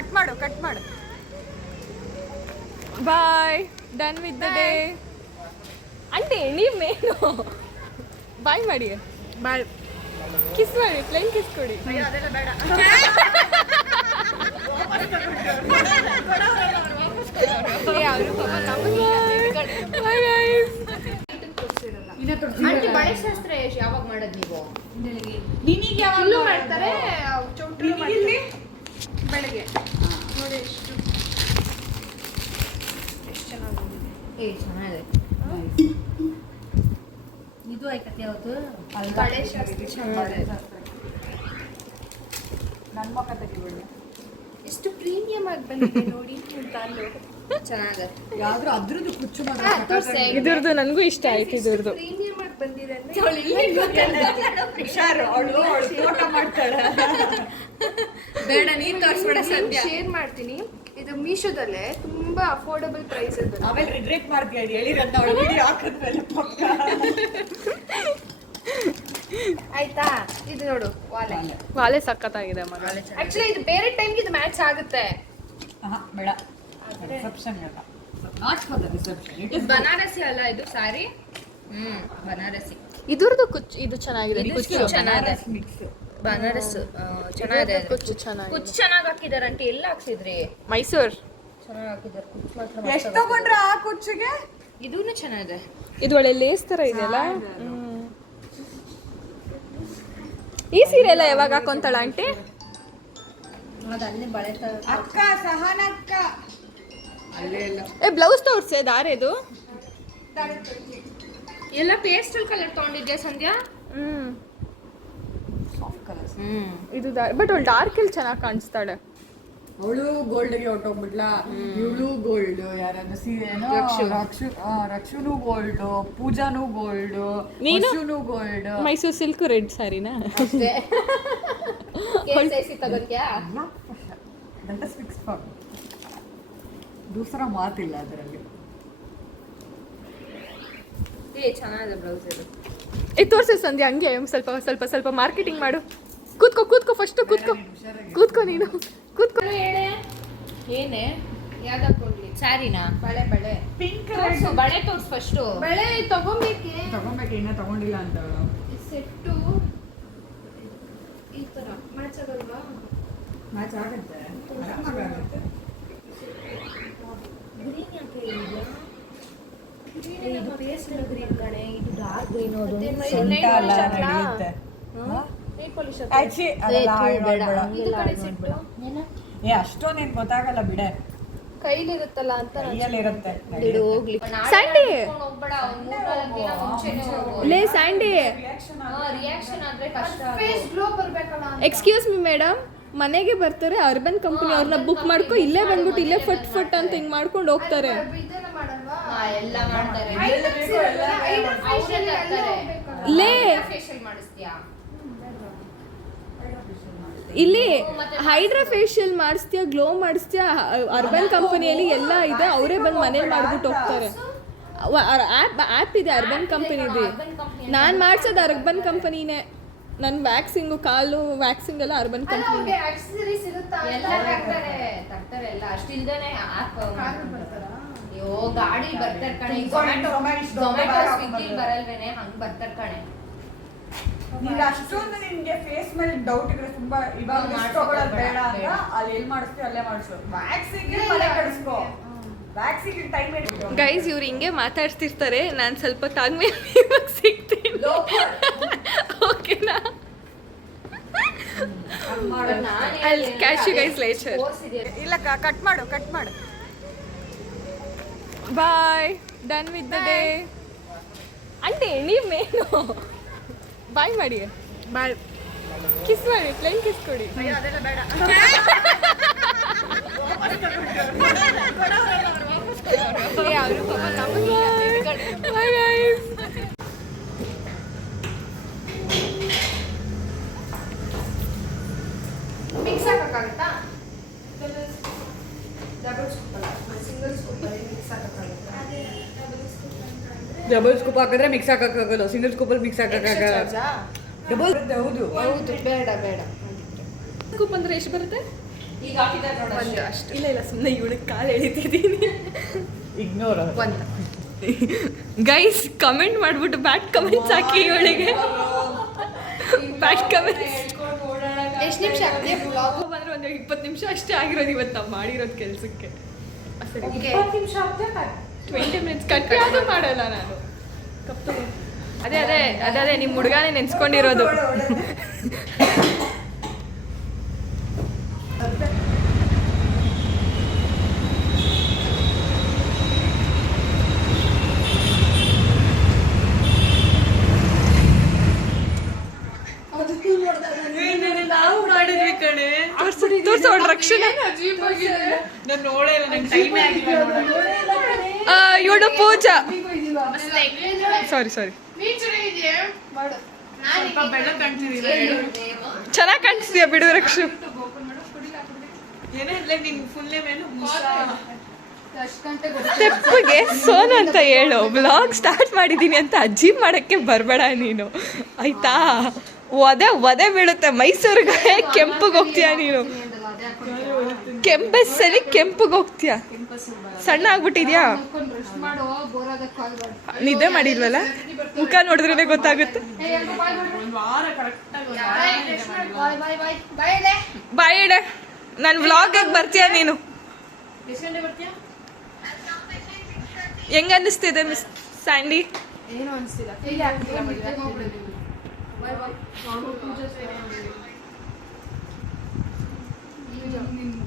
Cut ಮಾಡು bye done with the day aunty ನೀವು ಮೇನು ಬಾಯ್ ಮಾಡಿ ಬಾಯ್ ಕಿಸ್ ಮಾಡಿ ಪ್ಲೇನ್ ಕಿಸ್ ಕೊಡಿ ಅದೆಲ್ಲ ಬೇಡ ಬಳೆ ಶಾಸ್ತ್ರ ಯಾವಾಗ ಮಾಡೋದು ನೀವು ನಿನಗೆ ಯಾವಾಗಲೂ ಮಾಡ್ತಾರೆ ಬೆಳಗ್ಗೆ ನೋಡಿ ಎಷ್ಟು ಚೆನ್ನಾಗಿದೆ ಇದು ಆಯ್ತತೆ ಯಾವತ್ತು ಬಳೆ ಶಾಸ್ತ್ರ ನನ್ನ ಮಕ್ಕ ತೆಗಿಬಿಡಿ ಎಷ್ಟು ಪ್ರೀಮಿಯಂ ಆಗಿ ಬಂದಿದೆ ನೋಡಿ ತಾನು ಚೆನ್ನಾಗಿದೆ ಯಾವ್ದು ಅದ್ರದ್ದು ಕುಚ್ಚು ಇದ್ರದ್ದು ನನಗೂ ಇಷ್ಟ ಆಯ್ತು ಇದ್ರದ್ದು ಪ್ರೀಮಿಯಂ ಆಗಿ ಬಂದಿದೆ ಹುಷಾರು ಅವಳು ತೋಟ ಮಾಡ್ತಾಳೆ ಬೇಡ ನೀನ್ ತೋರಿಸ್ಬೇಡ ಸದ್ಯ ಶೇರ್ ಮಾಡ್ತೀನಿ ಇದು ಮೀಶೋದಲ್ಲೇ ತುಂಬಾ ಅಫೋರ್ಡಬಲ್ ಪ್ರೈಸ್ ಅದು ಆಮೇಲೆ ರಿಗ್ರೆಟ್ ಮಾಡ್ತೀಯ ಹೇಳಿರಂತ ಅವಳು ವಿಡಿಯೋ ಹಾಕಿದ್ಮೇಲೆ ಪಕ್ಕ ಆಯ್ತಾ ಇದು ನೋಡು ವಾಲೆ ಸಖತ್ತಾಗಿದೆ ಮಗ ಆಕ್ಚುಲಿ ಇದು ಬೇರೆ ಟೈಮ್ಗೆ ಇದು ಮ್ಯಾಚ್ ಆಗುತ್ತೆ ಬೇಡ ರಿಸೆಪ್ಷನ್ ಬೇಡ not for the reception it is Banarasi ಅಲ್ಲ ಇದು ಸಾರಿ ಬನಾರಸಿ ಇದ್ರದ್ದು ಕುಚ್ಚು ಇದು ಚೆನ್ನಾಗಿದೆ ಕುಚ್ಚು ಚೆನ್ನಾಗಿದೆ ಮಿಕ್ಸ್ ಬನಾರಸ್ ಚೆನ್ನಾಗಿದೆ ಕುಚ್ಚು ಚೆನ್ನಾಗಿದೆ ಕುಚ್ಚು ಚೆನ್ನಾಗಿ ಹಾಕಿದಾರೆ ಆಂಟಿ ಎಲ್ಲ ಹಾಕ್ಸಿದ್ರಿ ಮೈಸೂರ್ ಚೆನ್ನಾಗಿ ಹಾಕಿದಾರೆ ಕುಚ್ಚು ಮಾತ್ರ ಎಷ್ಟು ತಗೊಂಡ್ರೆ ಆ ಕುಚ್ಚಿಗೆ ಇದೂನು ಚೆನ್ನಾಗಿದೆ ಇದು ಒಳ್ಳೆ ಲೇಸ್ ತರ ಇದೆಯಲ್ಲ ಈ ಸೀರೆ ಎಲ್ಲ ಯಾವಾಗ ಹಾಕೊಂತಾಳ ಆಂಟಿ ಅಲ್ಲಿ ಬಳೆ ಅಕ್ಕ ಸಹನ ಅಕ್ಕ ಅಲ್ಲೇ ಇಲ್ಲ ಬ್ಲೌಸ್ ತೋರ್ಸೆ ದಾರೆದು ಎಲ್ಲ ಪೇಸ್ಟಲ್ ಕಲರ್ ತಗೊಂಡಿದ್ಯಾ ಸಂಧ್ಯಾ ಸಾಫ್ಟ್ ಕಲರ್ಸ್ ಇದು ಬಟ್ ಅವಳು ಡಾರ್ಕ್ ಇಲ್ಲಿ ಚೆನ್ನಾಗಿ ಕಾಣಿಸ್ತಾಳೆ ಅವಳು ಗೋಲ್ಡ್ಗೆ ಹೊಟ್ಟೋಗ್ಬಿಟ್ಲಾ ಇವಳು ಗೋಲ್ಡ್ ಯಾರಾದ್ರೂ ಸೀರೆನೋ ರಕ್ಷುನು ಗೋಲ್ಡ್ ಪೂಜಾನು ಗೋಲ್ಡ್ ನೀನು ಗೋಲ್ಡ್ ಮೈಸೂರು ಸಿಲ್ಕ್ ರೆಡ್ ಸ್ಯಾರಿನಾ ತಗೋತ್ಯಾ ದಟ್ ಇಸ್ ಫಿಕ್ಸ್ ಫಾರ್ ದೂಸರ ಮಾತಿಲ್ಲ ಅದರಲ್ಲಿ ಚೆನ್ನಾಗಿದೆ ಬ್ಲೌಸ್ ಇದು ತೋರ್ಸಿ ಸಂಧ್ಯಾ ಹಂಗೆ ಸ್ವಲ್ಪ ಸ್ವಲ್ಪ ಸ್ವಲ್ಪ ಮಾರ್ಕೆಟಿಂಗ್ ಮಾಡು ಕೂತ್ಕೋ ಫಸ್ಟ್ ಕೂತ್ಕೋ ನೀನು ಕೂತ್ಕೊ ಹೇಳೆ ಏನೇ ಯಾವ್ದಕ್ಕೆ ಕೊಡ್ಲಿ ಸ್ಯಾರಿನಾ ಬಳೆ ಪಿಂಕ್ ಬಳೆ ತೋರ್ಸ್ ಫಸ್ಟು ಬಳೆ ತಗೊಂಬೇಕೆ ಇನ್ನೂ ತಗೊಂಡಿಲ್ಲ ಅಂತ ಸೆಟ್ಟು ಈ ತರ ಮ್ಯಾಚ್ ಆಗಲ್ವಾ ಮ್ಯಾಚ್ ಆಗುತ್ತೆ ಆರಾಮಾಗುತ್ತೆ ಗ್ರೀನ್ ಯಾಕೆ ಹೇಳಿದ್ಯಾ ಇದು ಪೇಸ್ಟಲ್ ಗ್ರೀನ್ ಕಣೆ ಇದು ಡಾರ್ಕ್ ಗ್ರೀನ್ ಅಷ್ಟೊಂದೇನು ಗೊತ್ತಾಗಲ್ಲ ಬಿಡೆ ಕೈಲಿರುತ್ತಲ್ಲ ಅಂತ ಕೈಯಲ್ಲಿರುತ್ತೆ ಹೋಗ್ಲಿ ಸ್ಯಾಂಡಿ ಹೋಗ್ಬೇಡ ಲೇ ಸ್ಯಾಂಡಿ ರಿಯಾಕ್ಷನ್ ಆದ್ರೆ ಕಷ್ಟ ಫೇಸ್ ಗ್ಲೋ ಬರ್ಬೇಕಲ್ಲ ಎಕ್ಸ್ಕ್ಯೂಸ್ ಮಿ ಮೇಡಮ್ ಮನೆಗೆ ಬರ್ತಾರೆ ಅರ್ಬನ್ ಕಂಪನಿ ಅವ್ರನ್ನ ಬುಕ್ ಮಾಡ್ಕೊ ಇಲ್ಲೇ ಬಂದ್ಬಿಟ್ಟು ಇಲ್ಲೇ ಫಟ್ ಅಂತ ಹಿಂಗ್ ಮಾಡ್ಕೊಂಡು ಹೋಗ್ತಾರೆ ಎಲ್ಲ ಮಾಡ್ತಾರೆ ಲೇ ಫೇಶಿಯಲ್ ಮಾಡಿಸ್ತೀಯಾ ಇಲ್ಲಿ ಹೈಡ್ರಾ ಫೇಶಿಯಲ್ ಮಾಡಿಸ್ತೀಯಾ ಗ್ಲೋ ಮಾಡಿಸ್ತೀಯಾ ಅರ್ಬನ್ ಕಂಪನಿಯಲ್ಲಿ ಎಲ್ಲ ಇದೆ ಅವರೇ ಬಂದು ಮನೇಲಿ ಮಾಡ್ಬಿಟ್ಟು ಹೋಗ್ತಾರೆ ಆ್ಯಪ್ ಇದೆ ಅರ್ಬನ್ ಕಂಪನಿದು ನಾನು ಮಾಡ್ಸೋದು ಅರ್ಬನ್ ಕಂಪನಿನೇ ನನ್ನ ವ್ಯಾಕ್ಸಿಂಗು ಕಾಲು ವ್ಯಾಕ್ಸಿಂಗ್ ಎಲ್ಲ ಅರ್ಬನ್ ಕಂಪನಿ ತರ್ತಾರೆ ಎಲ್ಲ ಅಷ್ಟಿಲ್ದೇನೆ ಆ್ಯಪ್ ಅಯ್ಯೋ ಗಾಡಿ ಬರ್ತಾರೆ ಕಣೆ ಝೊಮ್ಯಾಟೊ ಸ್ವಿಗ್ಗಿ ಬರಲ್ವೇನೆ ಹಂಗೆ ಬರ್ತಾರೆ ಕಣೆ ನೀನು ಅಷ್ಟೊಂದು ನಿನ್ಗೆ ಫೇಸ್ ಮೇಲೆ ಡೌಟ್ ಇದ್ರೆ ತುಂಬಾ ಇವಾಗ ತಗೊಳ್ಳೋದು ಬೇಡ ಅಂತ ಅಲ್ಲಿ ಎಲ್ಲಿ ಮಾಡಿಸ್ತೀವಿ ಅಲ್ಲೇ ಮಾಡಿಸು ವ್ಯಾಕ್ಸಿನ್ಗೆ ಮನೆ ಕಳಿಸ್ಕೋ ವ್ಯಾಕ್ಸಿನ್ಗೆ ಟೈಮ್ ಇಟ್ಟು ಗೈಸ್ ಇವ್ರು ಹಿಂಗೆ ಮಾತಾಡ್ತಿರ್ತಾರೆ ನಾನು ಸ್ವಲ್ಪ ತಾಳ್ಮೆ ಸಿಗ್ತೀನಿ ಓಕೆನಾ I'll catch you guys later. ಇಲ್ಲ ಕಟ್ ಮಾಡು bye done with the day aunty ನೀವು ಮೇನು ಬಾಯ್ ಮಾಡಿ ಬಾಯ್ ಕಿಸ್ ಮಾಡಿ ಪ್ಲೇನ್ ಕಿಸ್ ಕೊಡಿ ಅದೆಲ್ಲ ಬೇಡ ಬಾಯ್ ಗೈಸ್ ಮಿಕ್ಸ್ ಹಾಕಕ್ಕಾಗತ್ತಾ ಡಬಲ್ ಸ್ಕೂಪ್ ಅಲ್ಲ ಸಿಂಗಲ್ ಸ್ಕೂಪ್ ಅಲ್ಲಿ ಮಿಕ್ಸ್ ಹಾಕಕ್ಕಾಗತ್ತಾ ಡಬಲ್ ಸ್ಕೂಪ್ ಹಾಕಿದ್ರೆ ಮಿಕ್ಸ್ ಹಾಕಕ್ಕಾಗಲ್ಲ ಸಿಂಗಲ್ ಸ್ಕೂಪ್ ಅಲ್ಲಿ ಮಿಕ್ಸ್ ಹಾಕಕ್ಕಾಗಲ್ಲ ಡಬಲ್ ಹೌದು ಹೌದು ಬೇಡ ಸ್ಕೂಪ್ ಅಂದ್ರೆ ಎಷ್ಟು ಬರುತ್ತೆ ಈಗ ಹಾಕಿದ್ದಾರೆ ನೋಡು ಒಂದು ಅಷ್ಟು ಇಲ್ಲ ಸುಮ್ಮನೆ ಇವಳಿಗೆ ಕಾಲು ಎಳಿತಿದ್ದೀನಿ. ಇಗ್ನೋರ್ ಒಂದು ಗೈಸ್ ಕಮೆಂಟ್ ಮಾಡ್ಬಿಟ್ಟು ಬ್ಯಾಡ್ ಕಮೆಂಟ್ಸ್ ಹಾಕಿ ಇವಳಿಗೆ. Bad comments. ಎಷ್ಟು ನಿಮಿಷ ಆಗ್ತದೆ ಬ್ಲಾಗ್? ಬಂದ್ರೆ ಒಂದು 20 ನಿಮಿಷ ಅಷ್ಟೇ ಆಗಿರೋದು ಇವತ್ತು ನಾವು ಮಾಡಿರೋದು ಕೆಲಸಕ್ಕೆ. ಸರಿ 20 ನಿಮಿಷ ಆಗ್ತದೆ 20 ಮಿನಿಟ್ಸ್ ಕಟ್ ಯಾವುದು ಮಾಡಲ್ಲ ನಾನು. ಕಪ್ಪು ಅದೇ ನಿಮ್ಮ ಹುಡುಗನೇ ನೆನ್ಸ್ಕೊಂಡಿರೋದು. ನಾವು ಮಾಡಿದ್ವಿ ಕಣೆ. ತೋರ್ಸೋಣ ರಕ್ಷಣೆ. ನಾನು ನೋಡೇ ಇಲ್ಲ, ನಂಗೆ ಟೈಮೇ ಆಗಿಲ್ಲ. ಇವಳು ಪೂಜಾ. ಸಾರಿ ಸ್ವಲ್ಪ ಬೆಳಕು ಕಾಣ್ತಿದಿಲ್ಲ. ಚೆನ್ನಾಗಿ ಕಾಣಿಸ್ತೀಯ ಬಿಡು ರಕ್ಷು. ಏನೇ ಇಲ್ಲ, ನಿನ್ ಫುಲ್ ನೇಮ್ ಏನು? ತೆಪ್ಪಗೆ ಸೋನು ಅಂತ ಹೇಳು. ಬ್ಲಾಗ್ ಸ್ಟಾರ್ಟ್ ಮಾಡಿದ್ದೀನಿ ಅಂತ ಅಜ್ಜಿ ಮಾಡಕ್ಕೆ ಬರಬೇಡ ನೀನು, ಆಯ್ತಾ? ಒದೆ ಬೀಳುತ್ತೆ. ಮೈಸೂರಿಗೆ ಕೆಂಪಿಗೆ ಹೋಗ್ತೀಯ ನೀನು. ಕೆಂಪಸ್ಸಲ್ಲಿ ಕೆಂಪಿಗೆ ಹೋಗ್ತೀಯ. ಸಣ್ಣ ಆಗ್ಬಿಟ್ಟಿದ್ಯಾ? ನಿದ್ದೆ ಮಾಡಿಲ್ವಲ್ಲ? ಮುಖ ನೋಡಿದ್ರೆ ಗೊತ್ತಾಗುತ್ತೆ. ಬಾಯ್ ಇಡೆ. ನನ್ನ ವ್ಲಾಗ್ಗೆ ಬರ್ತೀಯ ನೀನು? ಹೆಂಗ ಅನ್ನಿಸ್ತಿದೆ ಮಿಸ್ ಸ್ಯಾಂಡಿ? ಏನು ಅನಿಸ್ತಿಲ್ಲ.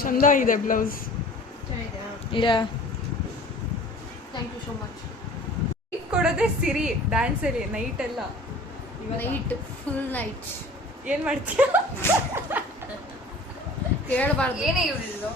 ಚಂದ ಇದೆ blouse. Yeah thank you so much. ಕೊಡೋದೇ ಸಿರಿ ಡ್ಯಾನ್ಸ್ ಅಲ್ಲಿ ನೈಟ್ ಎಲ್ಲ. ನೈಟ್ ಫುಲ್ ನೈಟ್ ಏನ್ ಮಾಡ್ತೀಯ? ಕೇಳಬಾರ್ದು. ಏನೇ ಇವ್ರಿಲ್ಲು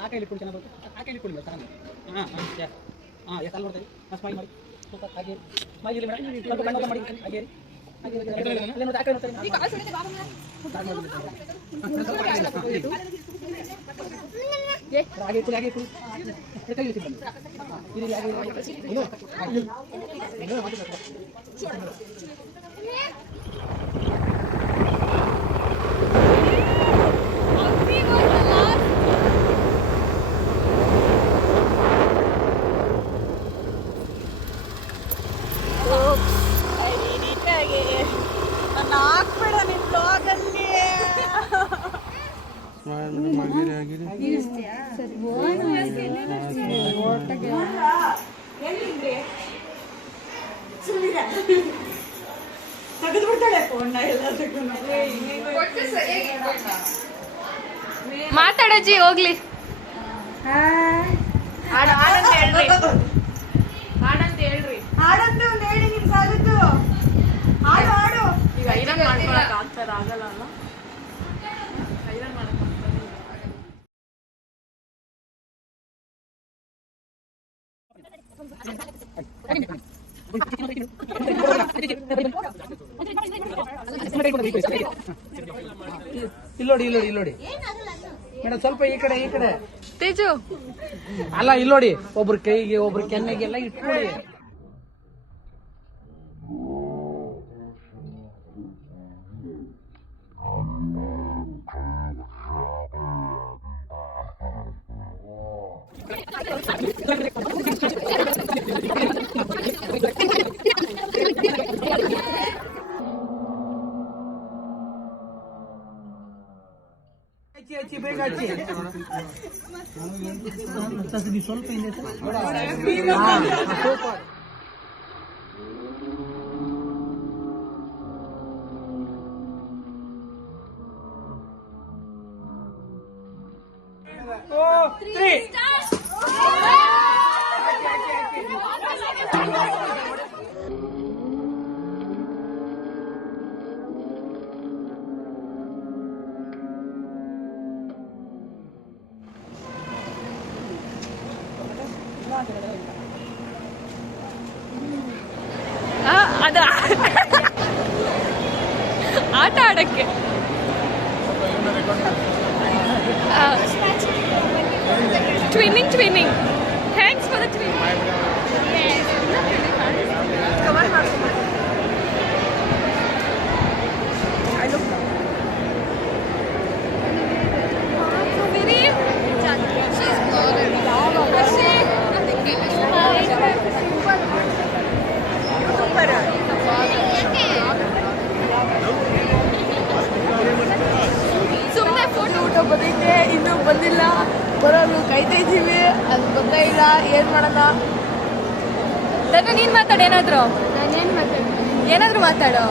ನಾಲ್ಕೈಲಿ ಕೊಡಿ ಚೆನ್ನಾಗಿ ಬರುತ್ತೆ. ನಾಲ್ಕೈಲಿ ಕೊಡಿ ಚೆನ್ನಾಗಿ. ನೋಡ್ತೀವಿ ಮಸ್ತ್ ಮಾಡಿ ಸೂಪರ್. ಹಾಗೆ ಮಾಡಿ ಮೇಡಮ್ ಸ್ವಲ್ಪ ಗಂಡ ಮಾಡಿ ಹಾಗೆ ಹಾಕ್ಬೇಡ ನಿನ್ ಬ್ಲಾಗಲ್ಲಿ. ತೆಗೆದು ಬಿಡ್ತಾಳೆ ಫೋನ್ ಎಲ್ಲ. ಮಾತಾಡಜ್ಜಿ ಹೋಗ್ಲಿ. ಹಾಡಂತ ಹೇಳ್ರಿ. ಹಾಡಂತ ಒಂದು ಹೇಳಿ ನಿಮ್ ಸಾಲದ್ದು. ಹಾಡು ಹಾಡು. ಈಗ ಐರನ್ ಮಾಡ್ಕೊಳಕ್ ಆಗ್ತದ? ಆಗಲ್ಲ ಅಲ್ಲ. ಐರನ್ ಮಾಡಕ್ ಇಲ್ಲೋಡಿ ಮೇಡಮ್ ಸ್ವಲ್ಪ ಈ ಕಡೆ ತೇಜು ಅಲ್ಲ ಇಲ್ಲೋಡಿ. ಒಬ್ರು ಕೈಗೆ ಒಬ್ರು ಕೆನ್ನೆಗೆಲ್ಲ ಇಟ್ಕೊಳ್ಳಿ. ಬೇಗ ಸ್ವಲ್ಪ ಇದೆ ಸೂಪರ್. ಅದು ಆಟ ಆಡಕ್ಕೆ twinning thanks for the twin ಸುಮ್ಮನೆ ಫೋಟೋ ಊಟ ಬಂದೈತೆ ಇನ್ನೂ ಬಂದಿಲ್ಲ ಬರೋರು ಕಾಯ್ತಾ ಇದ್ದೀವಿ ಅದು ಬಂದೇ ಇಲ್ಲ ಏನು ಮಾಡೋಣ ನೀನು ಮಾತಾಡು ಏನಾದರೂ ನಾನೇನು ಮಾತಾಡ್ತೀನಿ ಏನಾದರೂ ಮಾತಾಡು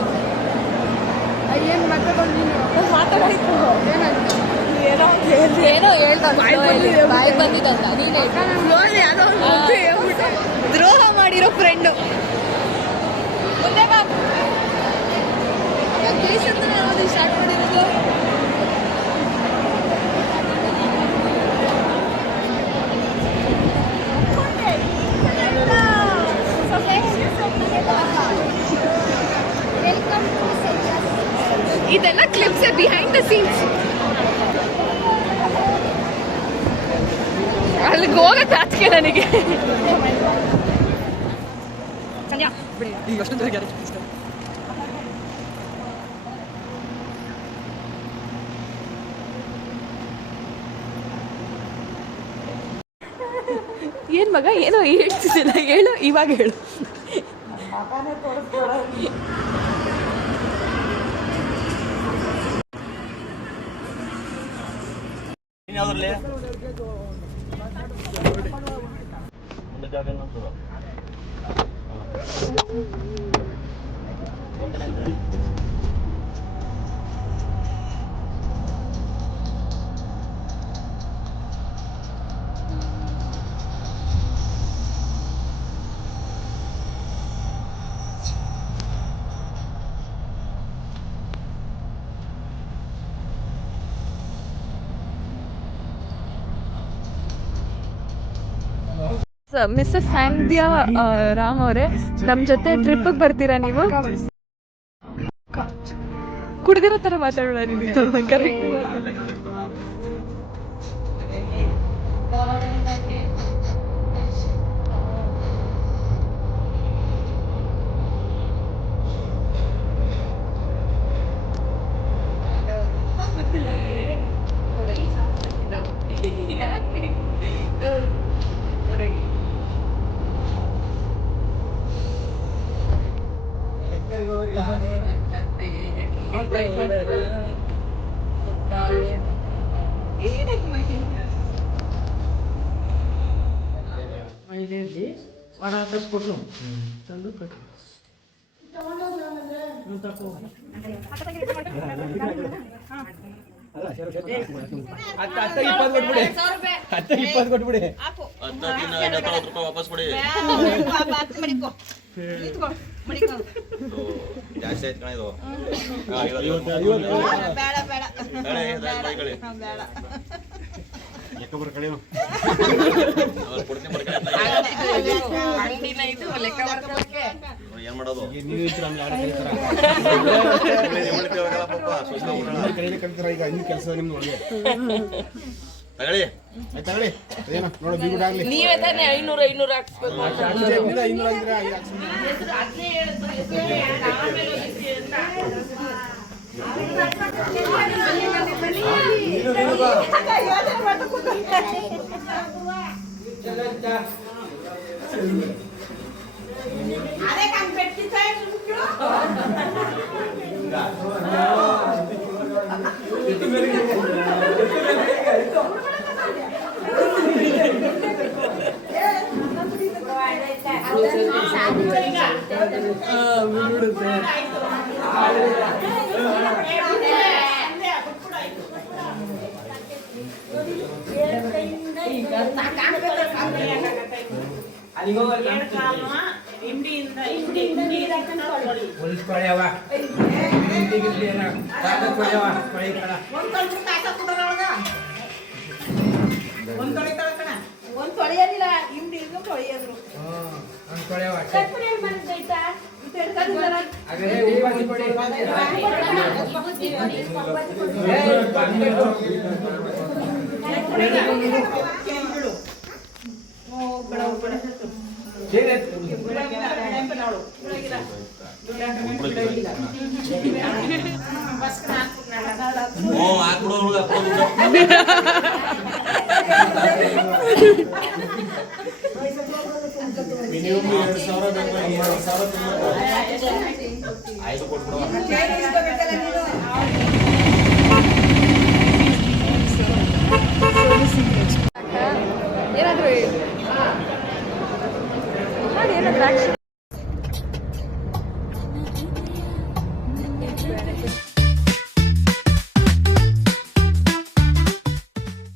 ಏನು ಮಾತಾಡೋದು ನೀನು ಮಾತಾಡಾಯ್ತು ಏನಂತ ಏನೋ ಹೇಳ್ದ ಬಾಯಿ ಬಂದಿದ್ದಂತ ನೀನು ದ್ರೋಹ ಮಾಡಿರೋ ಫ್ರೆಂಡು ಮುಂದೆ ಬಾ ಸ್ಟಾರ್ಟ್ ಮಾಡಿರೋದು ಇದೆಲ್ಲ ಕ್ಲಿಪ್ಸ್ ಬಿಹೈಂಡ್ ದ ಸೀನ್ಸ್ ಅಲ್ಲಿಗೆ ಹೋಗಕ್ಕೆ ಆಚೆ ನನಗೆ ಈಗ ಅಷ್ಟೊಂದು ಏನ್ ಮಗ ಏನೋ ಹೇಳ್ತಿದ್ದಿಲ್ಲ ಹೇಳು ಇವಾಗ ಹೇಳು ಮಿಸ್ಸಸ್ ಸ್ಯಾಂಧ್ಯಾ ರಾಮ್ ಅವರೇ ನಮ್ಮ ಜೊತೆ ಟ್ರಿಪ್ಪಿಗೆ ಬರ್ತೀರಾ ನೀವು ಕುಡ್ದಿರೋ ಥರ ಮಾತಾಡೋಣ ನೀವು ಕರೆಕ್ಟ್ ಒಣ ಹಾಕಿಸ್ಬಿಟ್ಟು ತಂದು ಕಟ್ಟು ಹತ್ತು 20 ಕೊಟ್ಬಿಡಿ ವಾಪಸ್ ಕೊಡಿ ಜಾಸ್ತಿ ಆಯ್ತು ಕಣ ಇದು ಏನ್ ಮಾಡೋದು ಕೆಲಸ ನಿಮ್ದು ಒಳಗೆ ತಗೊಳ್ಳಿ ತಗೊಳ್ಳಿ ಏನೋ ನೋಡೋ ಬಿಗುಡ್ ಆಗ್ಲಿ ನೀವೇ ತಾನೇ 500 ಹಾಕ್ಸ್ಬೇಕು 500 ಆಗಿದ್ರೆ ಅದೇ ಕಂಡು పెట్టితే ಒಂದ್ ತೊಳೆಯೋದಿಲ್ಲ ಹಿಂದ್ ಇಳ್ದು ತೊಳೆಯೋದ್ರು ಹ್ಞೂ ಹಾಕ್ಬಿಡು ಅವ್ಳಿಗೆ, ಹಾಕ್ಬಿಡು. ಮಿನಿಮಮ್ 2,000 ಬೇಕು, 2,000 ಆಯ್ತು ಕೊಟ್ಬಿಡು. ಚೈನ್ ಇಸ್ಕೊಬೇಕಲ್ಲ ನೀವು?